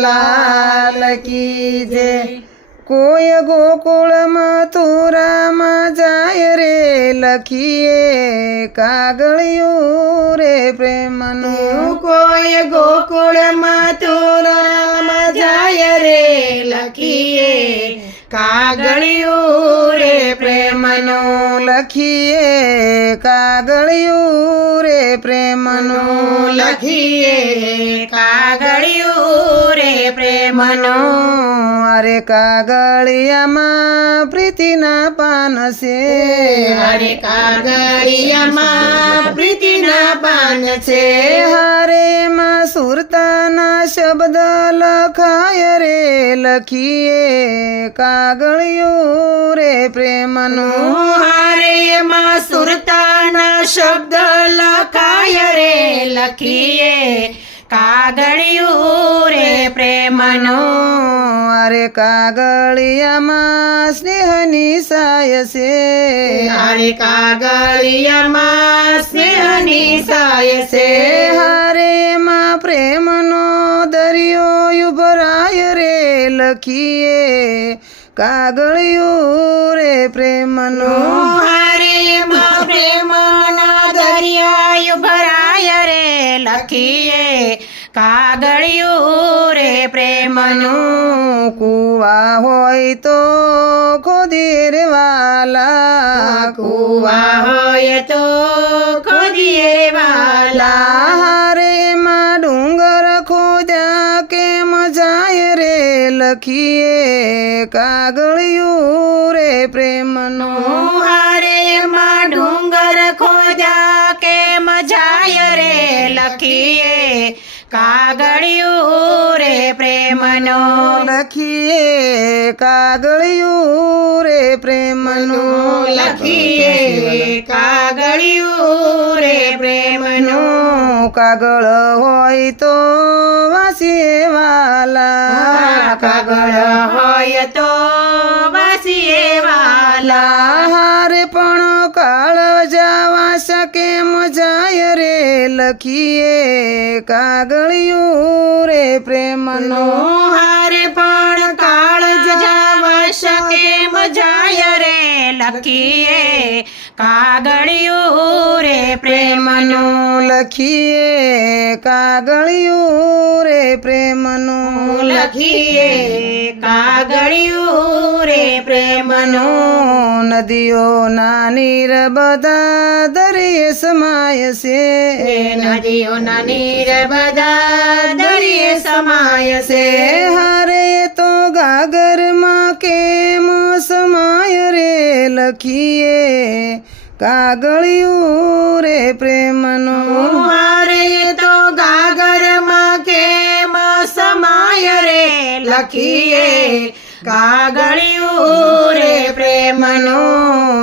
લાલ કી જે કોઈ ગોકુળ મથુરામાં જાય રે લખીએ કાગળિયું રે પ્રેમનું. કોઈ ગોકુળ મથુરામાં જાય રે લખીએ કાગળિયું રે પ્રેમનું. લખીએ કાગળિયું રે પ્રેમનું. લખીએ કાગળિયું પ્રેમનું અરે કાગળિયામાં પ્રીતિના પાન છે. અરે કાગળિયામાં પ્રીતિના પાન છે. હારે માં સુરતાના શબ્દ લખાય રે લખીએ કાગળિયું રે પ્રેમનો. હારે માં સુરતાના શબ્દ લખાય રે લખીએ કાગળિયું રે પ્રેમનો. અરે કાગળિયામાં સ્નેહની સાય છે. અરે કાગળિયામાં સ્નેહની સાય છે. હારે માં પ્રેમનો દરિયો ઉભરાય રે લખીએ. કાગળિયું રે પ્રેમનો હારે માં પ્રેમનો દરિયો ભરાય રે લખીએ કાગળિયું રે પ્રેમનું કુવા હોય તો ખોદી વાલા કુવા હોય તો ખોદીએ વાલા હારે માં ડુંગર ખોદ્યા કેમ જાય રે લખીએ કાગળિયું રે પ્રેમનો લખીએ કાગળિયું રે પ્રેમનો. લખીએ કાગળિયું રે પ્રેમનો. લખીએ કાગળિયું રે પ્રેમનો. કાગળ હોય તો વાસીએ વાલા કાગળ હોય તો વાસીએ વાલા હારે પણ કાળ જવા શકે મજાય રે લખીએ કાગળિયું રે પ્રેમનો હારે પણ કાળ જવા શકે. મજાય રે લખીએ કાગળિયું રે પ્રેમનું લખીએ કાગળિયું રે પ્રેમનું લખીએ કાગળિયું રે પ્રેમનું નદીઓ ના નીર બધા દરિયે સમાય છે. નદીઓ ના નીર બધા દરિયે સમાય છે. હારે લખીએ કાગળિયું રે પ્રેમનું. મારે તો ગાગરમાં કેમ સમાય રે? લખીએ કાગળિયું રે પ્રેમનું.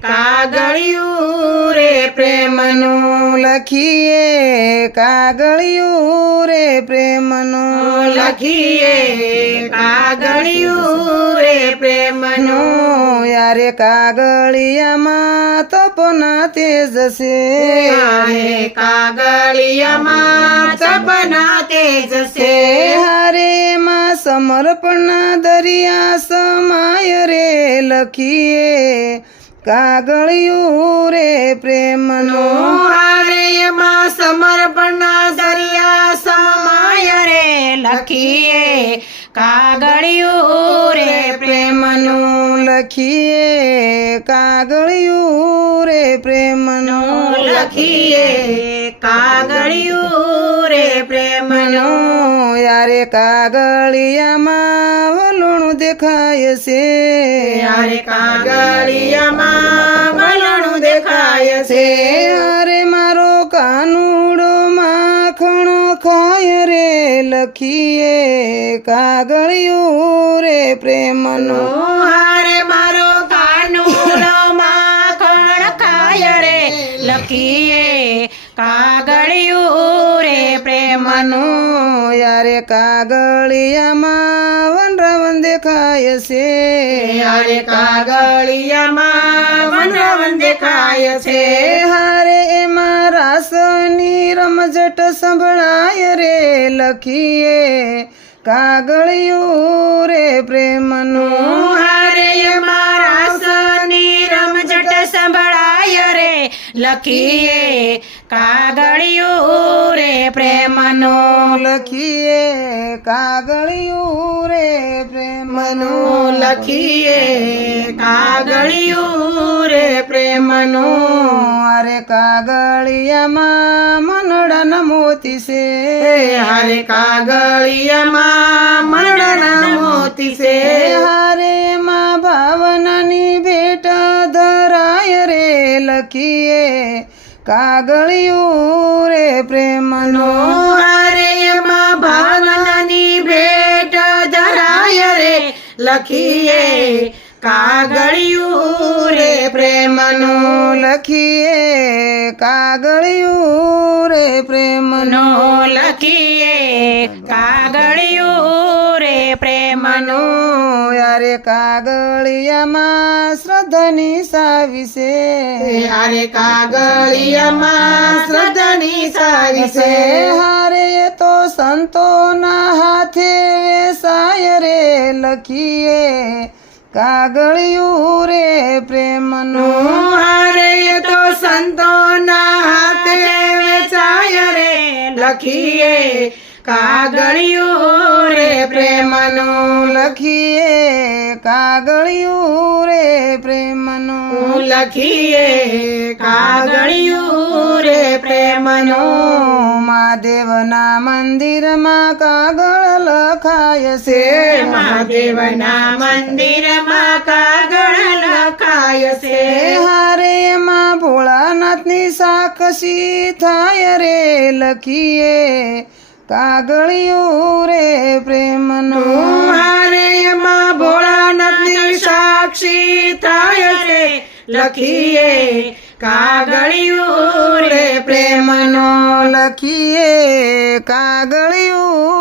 કાગળિયું રે પ્રેમનું. લખીએ કાગળિયું રે પ્રેમનું. લખીએ કાગળિયું રે પ્રેમનું. યારે કાગળિયામાં તપના તેજ છે. કાગળિયામાં તપના તેજ છે. હારે માં સમર્પણના દરિયા સમાય રે લખીએ. કાગળિયું રે પ્રેમનો. હારે માં સમર્પણના દરિયા સમાય રે લખીએ. કાગળિયું રે પ્રેમનું લખીએ કાગળિયું રે પ્રેમનો લખીએ. કાગળિયું રે પ્રેમનું યારે કાગળિયામાં વલણું દેખાય છે. યારે કાગળિયામાં વલણું દેખાય છે. અરે મારો ખાય રે લખીએ કાગળિયું રે પ્રેમનો. હારે મારો કાનુડો માખણ ખાય રે. લખીએ કાગળિયું રે પ્રેમનો. યારે કાગળિયામાં વનરાવન દેખાય છે. યારે કાગળિયામાં વનરાવન દેખાય છે. રમત રમઝટ સંભળાય રે લખીએ કાગળિયું રે પ્રેમનું. હારે મારા સની રમઝટ સંભળાય લખીએ કાગળિયું રે પ્રેમનું. લખીએ કાગળિયું રે પ્રેમનું. લખીએ કાગળિયું રે પ્રેમનું. અરે કાગળિયામાં મનડાના મોતી છે હારે કાગળિયામાં મરડાના મોતી છે હારે માં ભાવના લખીએ કાગળિયું રે પ્રેમનું હારે માં ભાવનાની ભેટ ધરાય રે. લખીએ કાગળિયું રે પ્રેમનું લખીએ, કાગળિયું પ્રેમનું નો લખીએ કાગળિયું રે પ્રેમનું. અરે કાગળિયામાં શ્રદ્ધાની સાવી છે. હારે કાગળિયામાં શ્રદ્ધાની સારી છે. હારે તો સંતોના હાથે વેસાય રે લખીએ કાગળિયું રે પ્રેમનું. હારે તો સંતોના હાથે વેચાય રે લખીએ કાગળિયું રે પ્રેમનું લખીએ કાગળિયું રે પ્રેમનું લખીએ કાગળિયું રે પ્રેમનું મહાદેવના મંદિરમાં કાગળ લખાય છે મહાદેવના મંદિરમાં કાગળ લખાય છે. હારે માં ભોળાનાથની સાક્ષી થાય રે લખીએ કાગળિયું રે પ્રેમનો. હારે માં ભોળાનાથની સાક્ષી થાય રે લખીએ કાગળિયું રે પ્રેમનો. લખીએ કાગળિયું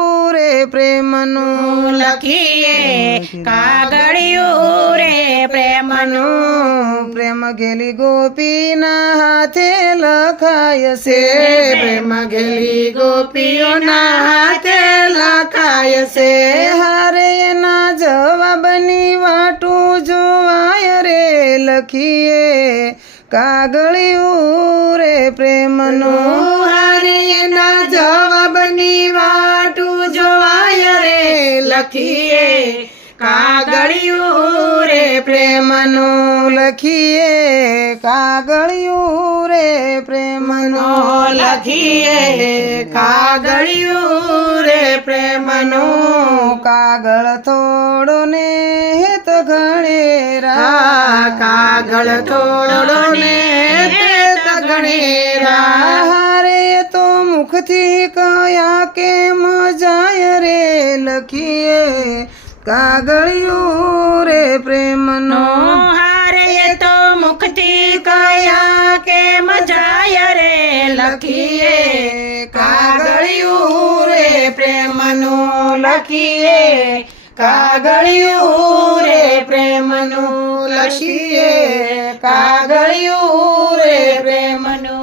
પ્રેમનું લખીએ કાગળિયું રે પ્રેમનું. પ્રેમ ગેલી ગોપીના હાથે લખાય છે. પ્રેમ ગેલી ગોપીઓના હાથે લખાય છે. હારે એના જવાબની વાટું જોવાય રે. લખીએ કાગળિયું રે પ્રેમનું. હારે એના જવાબની વાટું લખીએ કાગળિયું રે પ્રેમનું લખીએ કાગળિયું રે પ્રેમનો લખીએ કાગળિયું રે પ્રેમનું કાગળ થોડો ને હેત ઘણેરા કાગળ થોડો ને તો તો મુખથી કયા કેમ જાય રે લખીએ? કાગળિયું રે પ્રેમનો હારે તો મુખથી કયા કેમ જાય રે લખીએ? કાગળિયું રે પ્રેમનો લખીએ? કાગળિયું રે પ્રેમનું લખીએ? કાગળિયું રે પ્રેમનું